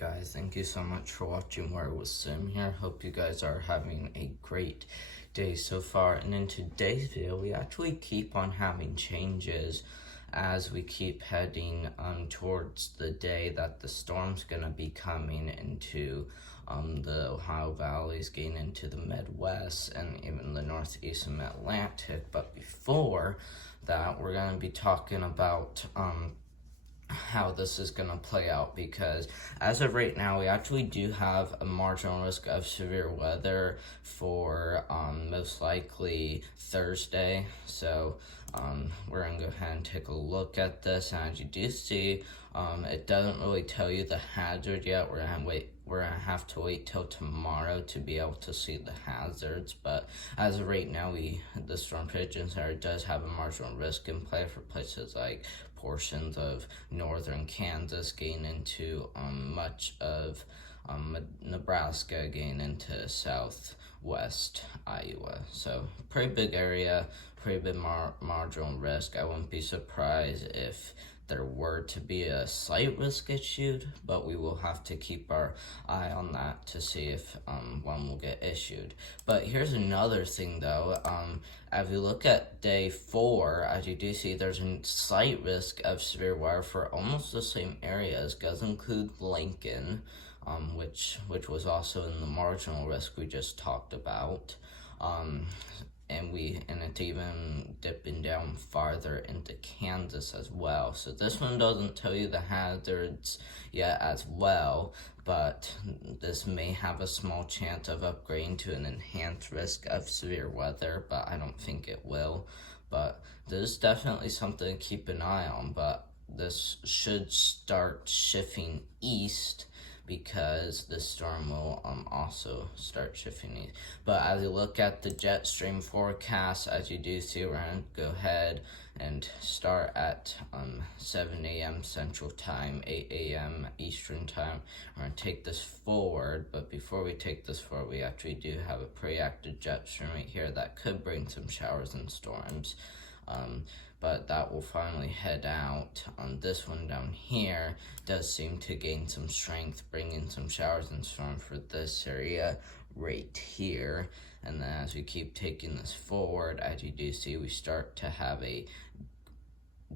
guys, thank you so much for watching Where with Sim here. Hope you guys are having a great day so far. And in today's video, we actually keep on having changes as we keep heading towards the day that the storm's gonna be coming into the Ohio Valleys, getting into the Midwest and even the Northeast and Atlantic. But before that, we're gonna be talking about how this is going to play out, because as of right now we actually do have a marginal risk of severe weather for most likely Thursday. So we're going to go ahead and take a look at this, and as you do see, it doesn't really tell you the hazard yet. We're gonna have to wait till tomorrow to be able to see the hazards, but as of right now, the Storm Prediction Center does have a marginal risk in play for places like portions of northern Kansas, getting into much of Nebraska, getting into southwest Iowa. So pretty big area, pretty big marginal risk. I wouldn't be surprised if there were to be a slight risk issued, but we will have to keep our eye on that to see if one will get issued. But here's another thing though, as we look at day 4, as you do see, there's a slight risk of severe weather for almost the same areas. It does include Lincoln, which was also in the marginal risk we just talked about. And it's even dipping down farther into Kansas as well. So this one doesn't tell you the hazards yet as well, but this may have a small chance of upgrading to an enhanced risk of severe weather, but I don't think it will. But this is definitely something to keep an eye on, but this should start shifting east, because the storm will also start shifting east. But as you look at the jet stream forecast, as you do see, we're going to go ahead and start at 7 a.m. Central Time, 8 a.m. Eastern Time. We're going to take this forward, but before we take this forward, we actually do have a pretty active jet stream right here that could bring some showers and storms. But that will finally head out. This one down here does seem to gain some strength, bringing some showers and storms for this area right here. And then as we keep taking this forward, as you do see, we start to have a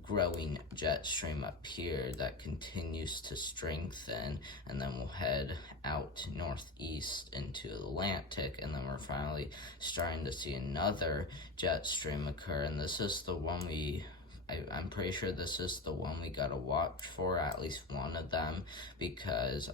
growing jet stream up here that continues to strengthen, and then we'll head out northeast into the Atlantic, and then we're finally starting to see another jet stream occur. And this is the one I'm pretty sure this is the one we gotta watch for, at least one of them, because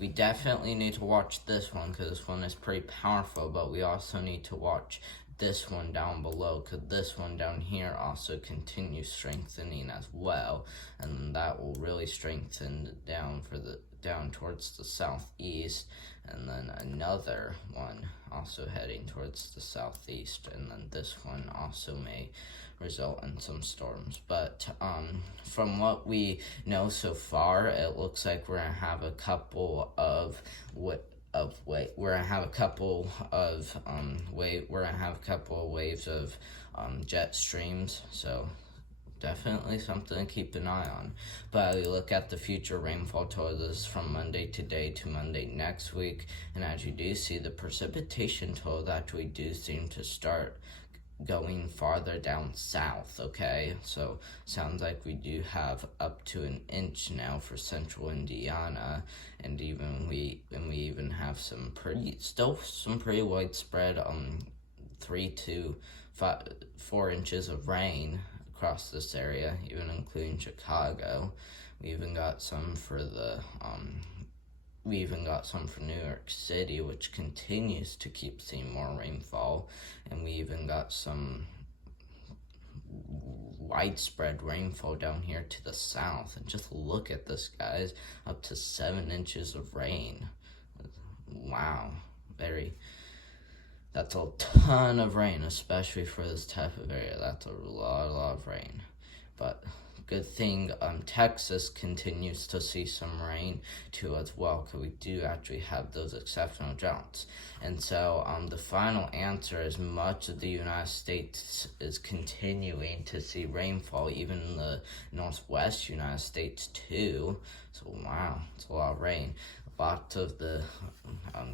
we definitely need to watch this one, because this one is pretty powerful, but we also need to watch this one down below, because this one down here also continues strengthening as well, and that will really strengthen down towards the southeast, and then another one also heading towards the southeast, and then this one also may result in some storms. But from what we know so far, it looks like we're gonna have a couple of waves of jet streams, so definitely something to keep an eye on. But we look at the future rainfall totals from Monday today to Monday next week, and as you do see, the precipitation totals actually do seem to start going farther down south. Okay, so sounds like we do have up to an inch now for central Indiana, and we even have some pretty widespread 3 to 4 inches of rain across this area, even including Chicago. We even got some for New York City, which continues to keep seeing more rainfall, and we even got some widespread rainfall down here to the south. And just look at this, guys, up to 7 inches of rain. Wow, that's a ton of rain, especially for this type of area. That's a lot of rain. But good thing Texas continues to see some rain too as well, because we do actually have those exceptional droughts. And so the final answer is much of the United States is continuing to see rainfall, even in the northwest United States too. So wow, it's a lot of rain. Lots of the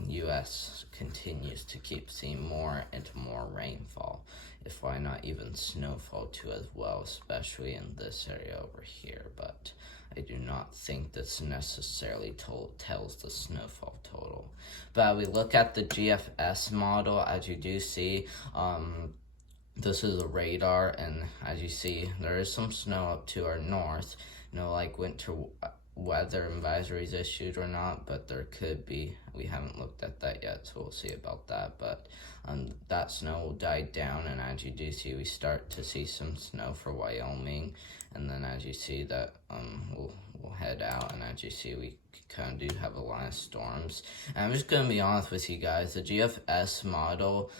U.S. continues to keep seeing more and more rainfall, if why not even snowfall too as well, especially in this area over here. But I do not think this necessarily tells the snowfall total. But we look at the GFS model, as you do see, this is a radar, and as you see, there is some snow up to our north. Like winter weather advisories issued or not, but there could be. We haven't looked at that yet, so we'll see about that. But that snow will die down, and as you do see, we start to see some snow for Wyoming, and then as you see that we'll head out, and as you see, we kind of do have a line of storms. And I'm just gonna be honest with you guys, the GFS model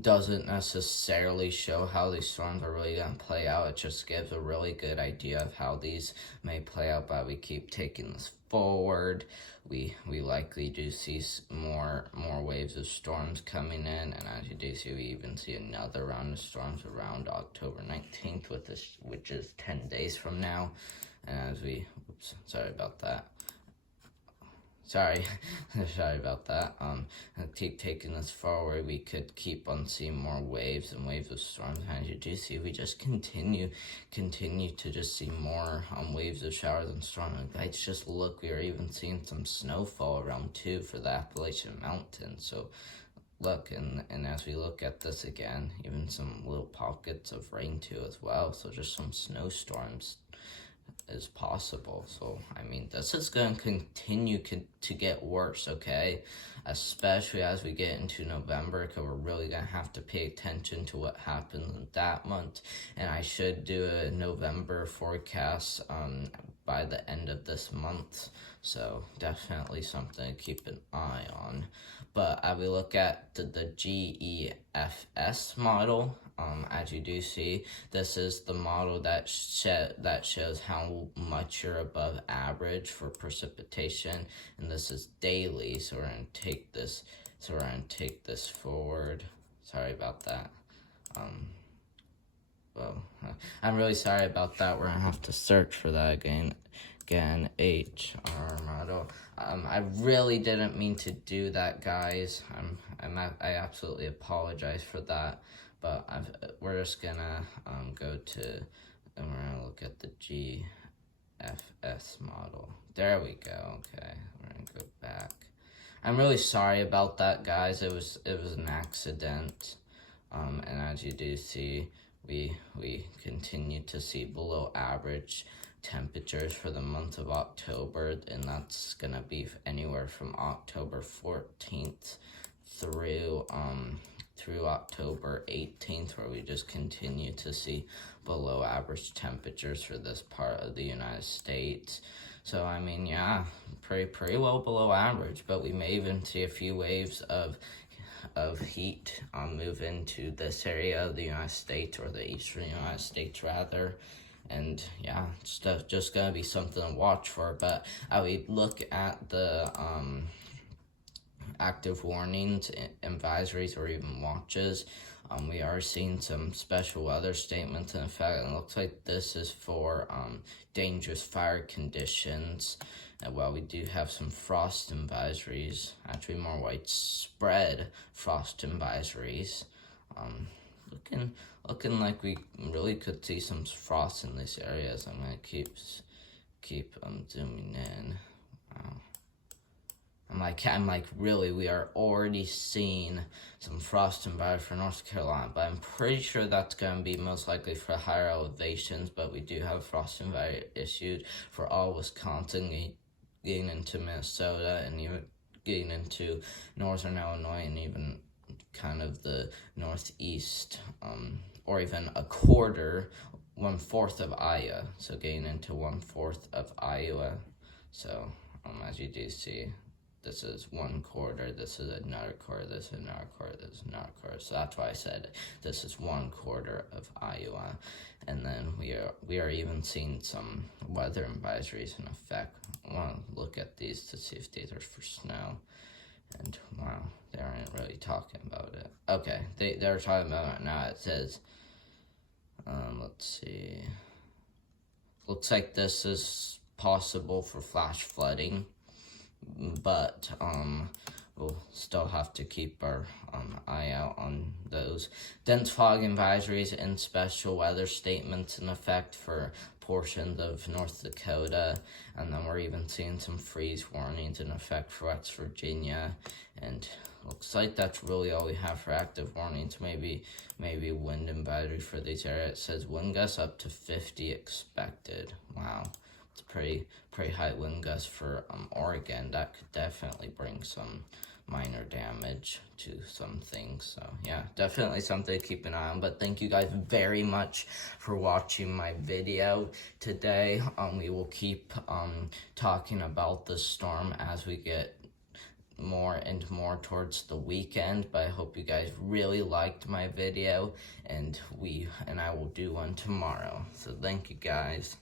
doesn't necessarily show how these storms are really going to play out. It just gives a really good idea of how these may play out, but we keep taking this forward. We likely do see more waves of storms coming in, and as you do see, we even see another round of storms around October 19th, which is 10 days from now. And as sorry about that. Sorry about that. Keep taking this forward. We could keep on seeing more waves and waves of storms. As you do see, we just continue to just see more waves of showers and storms. Guys, just look, we are even seeing some snowfall around too for the Appalachian Mountains. So look, and as we look at this again, even some little pockets of rain too as well. So just some snowstorms is possible. So I mean, this is going to continue to get worse, okay, especially as we get into November, because we're really going to have to pay attention to what happens in that month. And I should do a November forecast by the end of this month, so definitely something to keep an eye on. But as we look at the GEFS model, as you do see, this is the model that shows how much you're above average for precipitation, and this is daily. So we're gonna take this. So we're gonna take this forward. Sorry about that. Well, I'm really sorry about that. We're gonna have to search for that again. HR model. I really didn't mean to do that, guys. I absolutely apologize for that. But we're just gonna go to, and we're gonna look at the GFS model. There we go. Okay, we're gonna go back. I'm really sorry about that, guys. It was an accident. And as you do see, we continue to see below average temperatures for the month of October, and that's gonna be anywhere from October 14th through October 18th, where we just continue to see below average temperatures for this part of the United States. So I mean, yeah, pretty well below average, but we may even see a few waves of heat move into this area of the United States, or the eastern United States rather. And yeah, it's just gonna be something to watch for. But I would look at the active warnings, advisories, or even watches. We are seeing some special weather statements. In fact, it looks like this is for dangerous fire conditions. And while we do have some frost advisories, actually more widespread frost advisories, looking like we really could see some frost in these areas. I'm gonna keep zooming in. Wow. I'm like, really, we are already seeing some frost advisory for North Carolina, but I'm pretty sure that's going to be most likely for higher elevations. But we do have frost advisory issued for all Wisconsin, getting into Minnesota, and even getting into northern Illinois, and even kind of the northeast, or even a quarter, 1/4 of Iowa. So getting into 1/4 of Iowa. So as you do see, this is 1/4, this is another quarter, this is another quarter, this is another quarter. So that's why I said this is 1/4 of Iowa. And then we are even seeing some weather advisories in effect. I want to look at these to see if these are for snow. And wow, they aren't really talking about it. Okay, they're talking about it now. It says, let's see. Looks like this is possible for flash flooding, but we'll still have to keep our eye out on those. Dense fog advisories and special weather statements in effect for portions of North Dakota, and then we're even seeing some freeze warnings in effect for West Virginia, and looks like that's really all we have for active warnings. Maybe wind advisory for these areas. It says wind gusts up to 50 expected. Wow, it's pretty high wind gusts for Oregon. That could definitely bring some minor damage to some things. So yeah, definitely something to keep an eye on. But thank you guys very much for watching my video today. We will keep talking about the storm as we get more and more towards the weekend, but I hope you guys really liked my video, and I will do one tomorrow. So thank you guys.